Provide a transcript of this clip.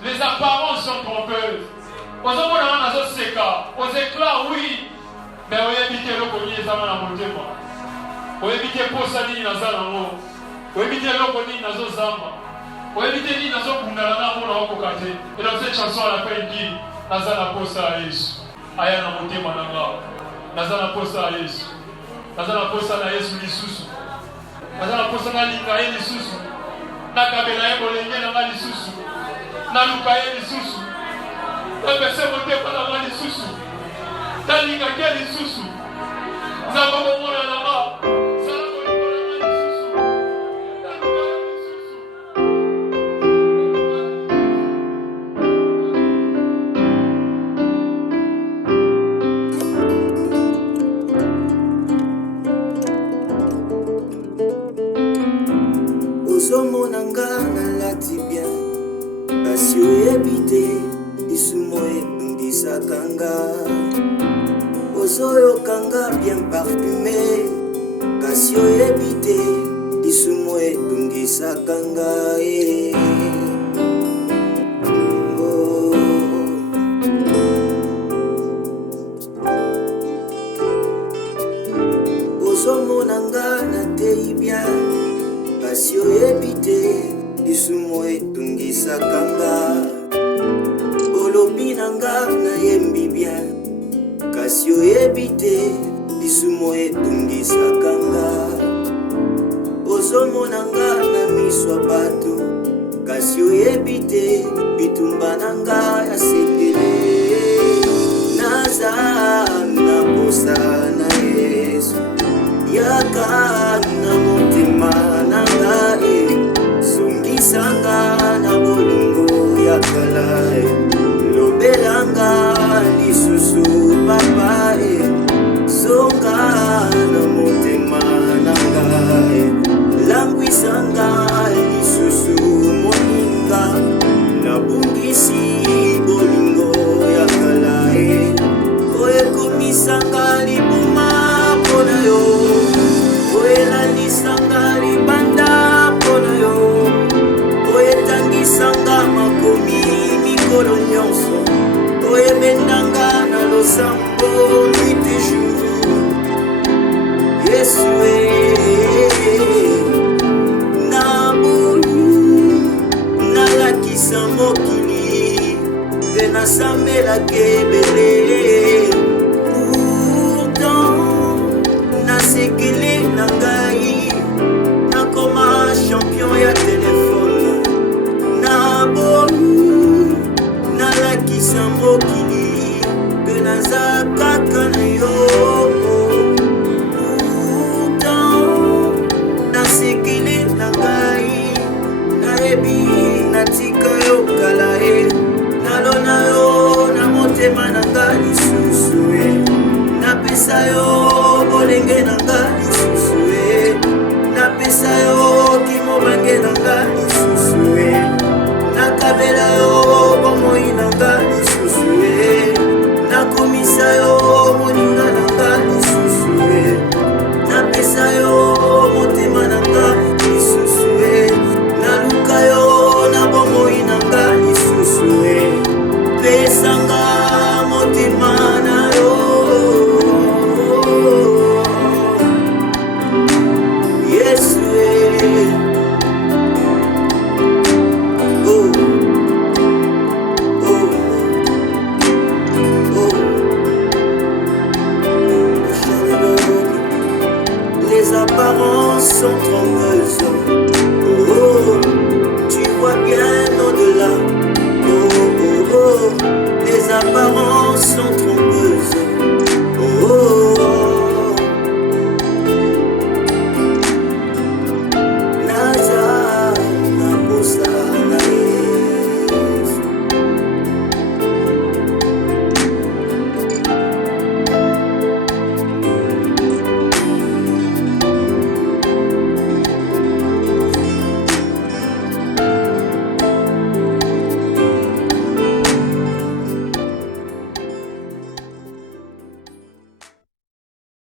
Les apparences sont trompeuses. Aux éclats, oui. Mais on évite le cogné, ça m'a monté moi. On évite Posani Nazaramo. On évite le cogné Nazozamba. On évite ni Nazokundana pour Okokate. Et dans cette chanson, elle appelle dit Nazana Posa Yesu. Ayana monté Mananga. Nazana Posa Yesu. Nazana Posa na Yesu Lisusu. Nazana Posa na Likaye Lisusu. Nakabela Ebolenge na Lisusu. Nalukaye Lisusu. Napese monté Panama Lisusu. Talika ke Lisusu. Zabobo mona na ma. Salamo ni na Lisusu. Nalukaye Lisusu. Ozomonanga na lati bien. Kasi oyebite lisumo ebundisakanga. Ozoyokanga bien parfumé. Kasi oyebite lisumo ebundisakanga. Ozomonanga na tei bien. Kasi oyebite lisumo etungisakanga. Olobi nanga na yembi bien. Kasi oyebite lisumo etungisakanga. Ozomonanga na miswa bato. Kasi oyebite bitumba nanga ya sekele. Naza na posa na Yesu. Yaka na motema nanga Sungisanga na bolingo ya kala Lobelanga lisusu papa Zonga na motema nanga Langwisanga lisusu moninga Nabungisi bolingo ya kala Oye komisanga libuma pona yo Oye lalisanga libanda pona yo Oye tangisanga makomi mikolo nyonso Oye bendanga na losambo nuit et jour Yesu naboyi nalakisa mokili Mpe nasambelaka ebele